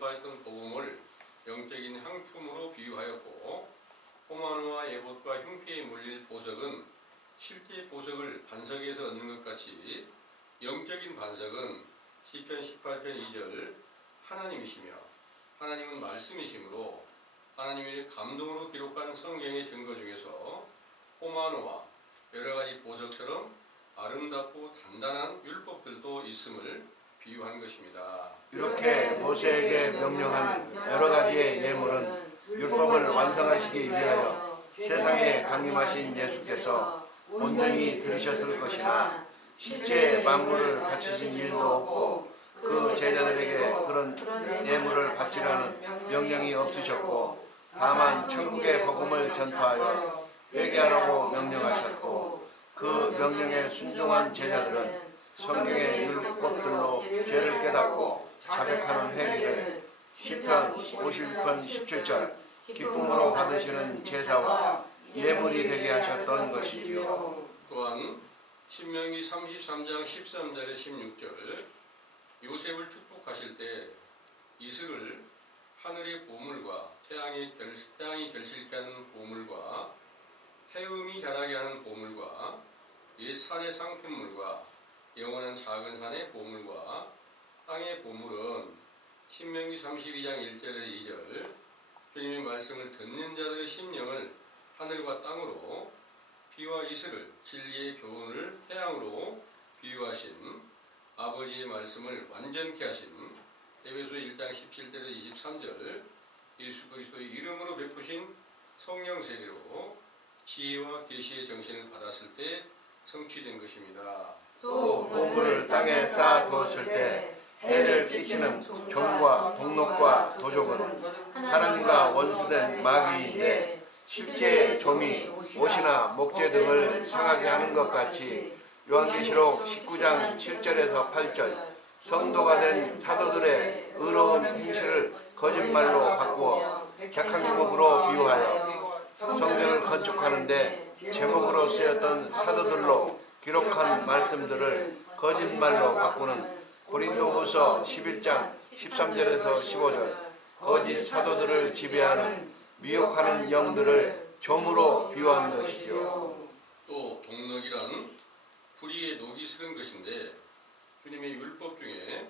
전파했던 복음을 영적인 향품으로 비유하였고, 호마노와 예봇과 흉패에 물릴 보석은 실제 보석을 반석에서 얻는 것 같이 영적인 반석은 시편 18편 2절 하나님이시며 하나님은 말씀이시므로 하나님의 감동으로 기록한 성경의 증거 중에서 호마노와 여러가지 보석처럼 아름답고 단단한 율법들도 있음을 비유한 것입니다. 이렇게 모세에게 명령한 여러가지의 예물은 율법을 완성하시기 위하여 세상에 강림하신 예수께서 온전히 들으셨을 것이나 실제 만물을 바치신 일도 없고 그 제자들에게 그런 예물을 바치라는 명령이 없으셨고, 다만 천국의 복음을 전파하여 회개하라고 명령하셨고, 그 명령에 순종한 제자들은 성경의 율법들로 죄를 깨닫고 자백하는 회개를 시편 51편 17절 기쁨으로 받으시는 제사와 예물이 되게 하셨던 것이지요. 또한 신명기 33장 13절에 16절 요셉을 축복하실 때 이슬을 하늘의 보물과 태양이 결실케 하는 보물과 해음이 자라게 하는 보물과 옛 산의 상품물과 영원한 작은 산의 보물과 땅의 보물은 신명기 32장 1절에 2절 주님의 말씀을 듣는 자들의 심령을 하늘과 땅으로, 비와 이슬을 진리의 교훈을 태양으로 비유하신 아버지의 말씀을 완전케 하신 에베소 1장 17절에 23절 예수 그리스도의 이름으로 베푸신 성령 세례로 지혜와 계시의 정신을 받았을 때 성취된 것입니다. 또 보물을 땅에 쌓아 두었을 때 해를 끼치는 종과 동록과 도적은 하나님과 원수된 마귀인데, 실제 종이 옷이나 목재 등을 상하게 하는 것 같이 요한계시록 19장 7절에서 8절 성도가 된 사도들의 의로운 행실을 거짓말로 바꾸어 객한국으로 비유하여 성전을 건축하는데 제목으로 쓰였던 사도들로 기록한 말씀들을 거짓말로 바꾸는 고린도후서 11장 13절에서 15절 거짓 사도들을 지배하는 미혹하는 영들을 점으로 비유한 것이죠. 또 동록이란 불의의 녹이 쓰는 것인데, 주님의 율법 중에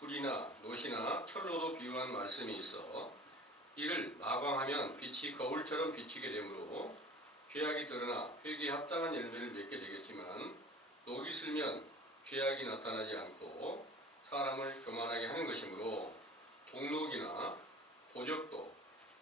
불이나 놋이나 철로도 비유한 말씀이 있어 이를 마광하면 빛이 거울처럼 비치게 되므로 죄악이 드러나 회개에 합당한 열매를 맺게 되겠지만, 녹이 슬면 죄악이 나타나지 않고 사람을 교만하게 하는 것이므로 동록이나 도적도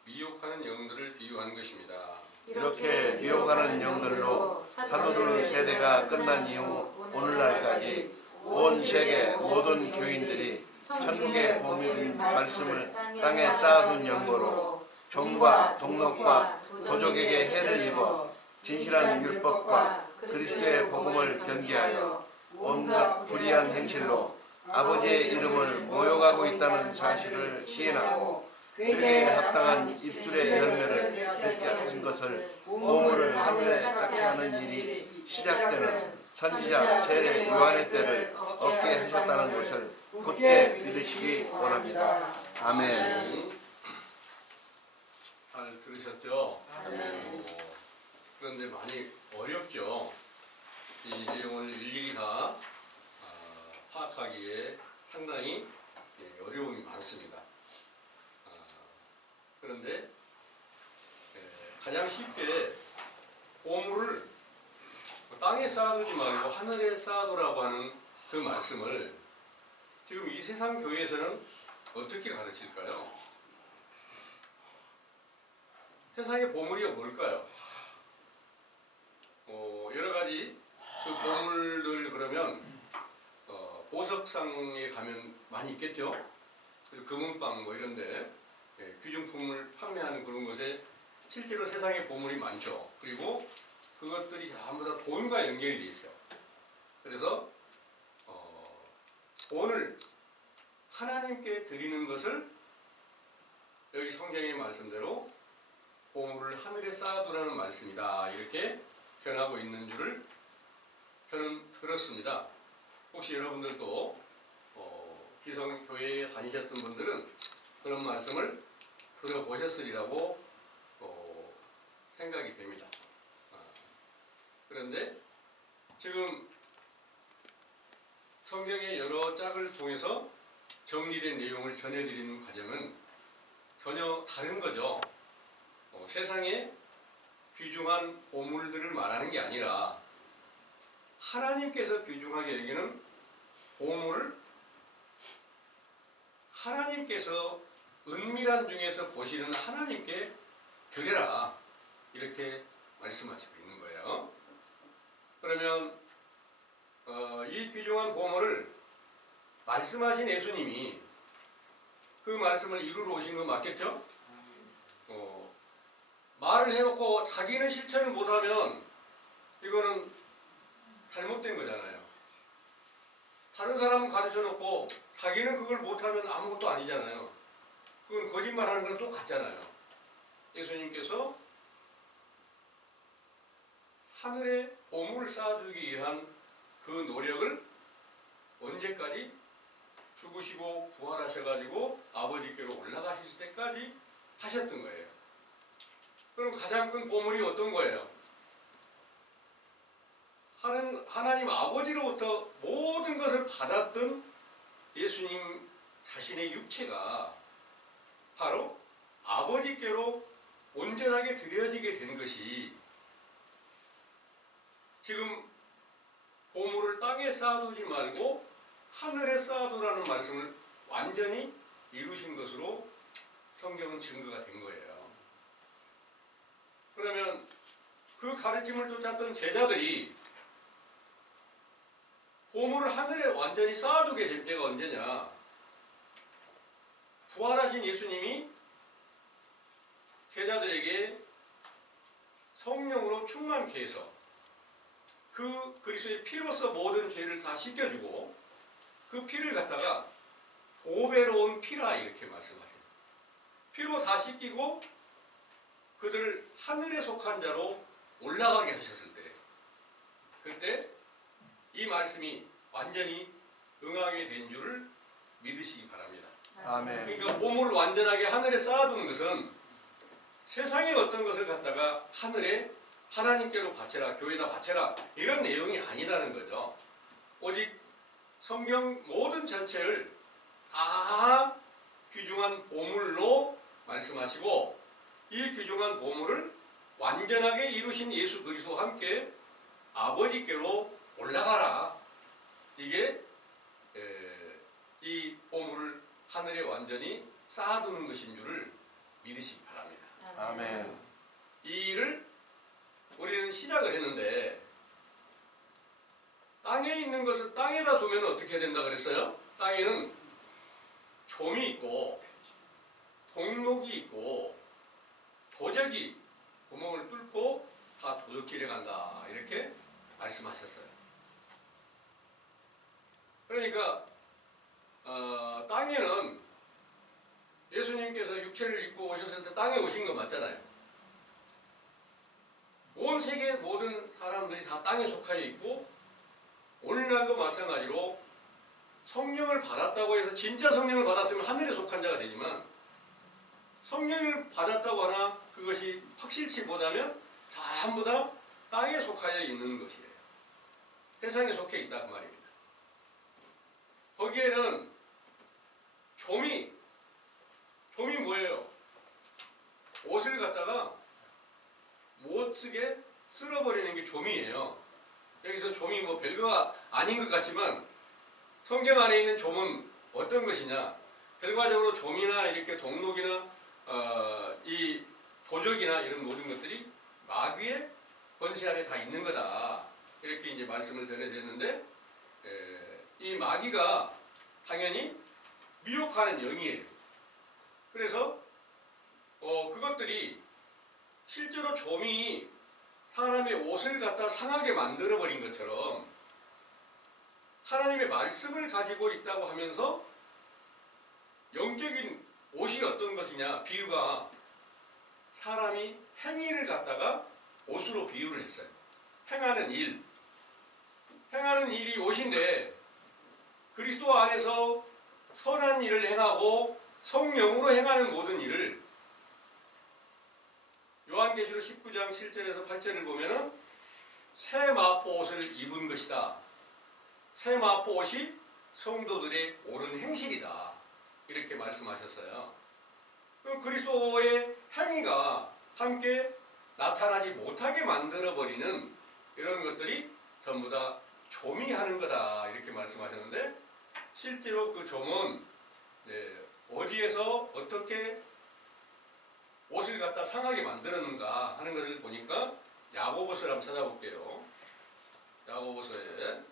미혹하는 영들을 비유한 것입니다. 이렇게 미혹하는 영들로 사도들 세대가 끝난 이후 오늘날까지 온 세계 모든 교인들이 천국의 복음인 말씀을 땅에 쌓아둔 연고로 종과 동록과 도적에게 해를 입어 진실한 율법과 그리스도의 복음을 변개하여 온갖 불의한 행실로 아버지의 이름을 모욕하고 있다는 사실을 시인하고 회개에 합당한 입술의 열매를 맺게 하신 것을 보물을 하늘에 쌓게 하는 일이 시작되는 선지자 세례 요한의 때를 얻게 하셨다는 것을 굳게 믿으시기 원합니다. 아멘. 잘 들으셨죠? 아멘. 그런데 많이 어렵죠? 이 내용을 일일이 다 파악하기에 상당히 어려움이 많습니다. 그런데 가장 쉽게 보물을 땅에 쌓아두지 말고 하늘에 쌓아두라고 하는 그 말씀을 지금 이 세상 교회에서는 어떻게 가르칠까요? 세상의 보물이 뭘까요? 여러 가지 그 보물들 그러면 보석상에 가면 많이 있겠죠? 그리고 금은방 뭐 이런데 귀중품을 판매하는 그런 곳에 실제로 세상에 보물이 많죠. 그리고 그것들이 전부 다 돈과 연결이 돼 있어요. 그래서 돈을 하나님께 드리는 것을 여기 성경의 말씀대로 보물을 하늘에 쌓아두라는 말씀이다, 이렇게 전하고 있는 줄을 저는 들었습니다. 혹시 여러분들도 기성교회에 다니셨던 분들은 그런 말씀을 들어보셨으리라고 생각이 됩니다. 그런데 지금 성경의 여러 짝을 통해서 정리된 내용을 전해드리는 과정은 전혀 다른 거죠. 세상에 귀중한 보물들을 말하는 게 아니라 하나님께서 귀중하게 여기는 보물을 하나님께서 은밀한 중에서 보시는 하나님께 드려라, 이렇게 말씀하시고 있는 거예요. 그러면 이 귀중한 보물을 말씀하신 예수님이 그 말씀을 이루러 오신 건 맞겠죠? 말을 해놓고 자기는 실천을 못하면 이거는 잘못된 거잖아요. 다른 사람은 가르쳐놓고 자기는 그걸 못하면 아무것도 아니잖아요. 그건 거짓말하는 건 똑같잖아요. 예수님께서 하늘에 보물을 쌓아두기 위한 그 노력을 언제까지? 죽으시고 부활하셔가지고 아버지께로 올라가실 때까지 하셨던 거예요. 그럼 가장 큰 보물이 어떤 거예요? 하나님 아버지로부터 모든 것을 받았던 예수님 자신의 육체가 바로 아버지께로 온전하게 드려지게 된 것이 지금 보물을 땅에 쌓아두지 말고 하늘에 쌓아두라는 말씀을 완전히 이루신 것으로 성경은 증거가 된 거예요. 그러면 그 가르침을 쫓았던 제자들이 보물을 하늘에 완전히 쌓아두게 될 때가 언제냐? 부활하신 예수님이 제자들에게 성령으로 충만케 해서 그 그리스도의 피로서 모든 죄를 다 씻겨주고 그 피를 갖다가 보배로운 피라, 이렇게 말씀하셔요. 피로 다 씻기고 그들을 하늘에 속한 자로 올라가게 하셨을 때, 그때 이 말씀이 완전히 응하게 된 줄을 믿으시기 바랍니다. 아멘. 그러니까 보물을 완전하게 하늘에 쌓아두는 것은 세상의 어떤 것을 갖다가 하늘에 하나님께로 바쳐라, 교회에다 바쳐라, 이런 내용이 아니라는 거죠. 오직 성경 모든 전체를 다 귀중한 보물로 말씀하시고 이 귀중한 보물을 완전하게 이루신 예수 그리스도와 함께 아버지께로 올라가라. 이게 이 보물을 하늘에 완전히 쌓아두는 것인 줄을 믿으시기 바랍니다. 아멘. 이 일을 우리는 시작을 했는데 땅에 있는 것을 땅에다 두면 어떻게 된다 그랬어요? 땅에는 좀이 있고 동록이 있고 도적이 구멍을 뚫고 다 도둑질해 간다, 이렇게 말씀하셨어요. 그러니까 땅에는 예수님께서 육체를 입고 오셨을 때 땅에 오신 거 맞잖아요. 온 세계 모든 사람들이 다 땅에 속하여 있고 오늘날도 마찬가지로 성령을 받았다고 해서 진짜 성령을 받았으면 하늘에 속한 자가 되지만 성령을 받았다고 하나 그것이 확실치 못하면 전부 다 땅에 속하여 있는 것이에요. 세상에 속해 있다, 그 말입니다. 거기에는 좀이 뭐예요? 옷을 갖다가 못 쓰게 쓸어버리는 게 좀이에요. 여기서 좀이 뭐 별거 아닌 것 같지만 성경 안에 있는 좀은 어떤 것이냐? 결과적으로 좀이나 이렇게 동록이나 이 도적이나 이런 모든 것들이 마귀의 권세 안에 다 있는 거다, 이렇게 이제 말씀을 전해드렸는데, 이 마귀가 당연히 미혹하는 영이에요. 그래서 그것들이 실제로 좀이 사람의 옷을 갖다 상하게 만들어 버린 것처럼 하나님의 말씀을 가지고 있다고 하면서 영적인 옷이 어떤 것이냐, 비유가 사람이 행위를 갖다가 옷으로 비유를 했어요. 행하는 일이 옷인데 그리스도 안에서 선한 일을 행하고 성령으로 행하는 모든 일을 요한계시록 19장 7절에서 8절을 보면은 새 마포 옷을 입은 것이다. 새 마포 옷이 성도들의 옳은 행실이다. 이렇게 말씀하셨어요. 그리스도의 행위가 함께 나타나지 못하게 만들어버리는 이런 것들이 전부 다 점이 하는 거다. 이렇게 말씀하셨는데 실제로 그 점은 어디에서 어떻게 옷을 갖다 상하게 만들었는가 하는 것을 보니까 야고보서를 한번 찾아볼게요. 야고보서에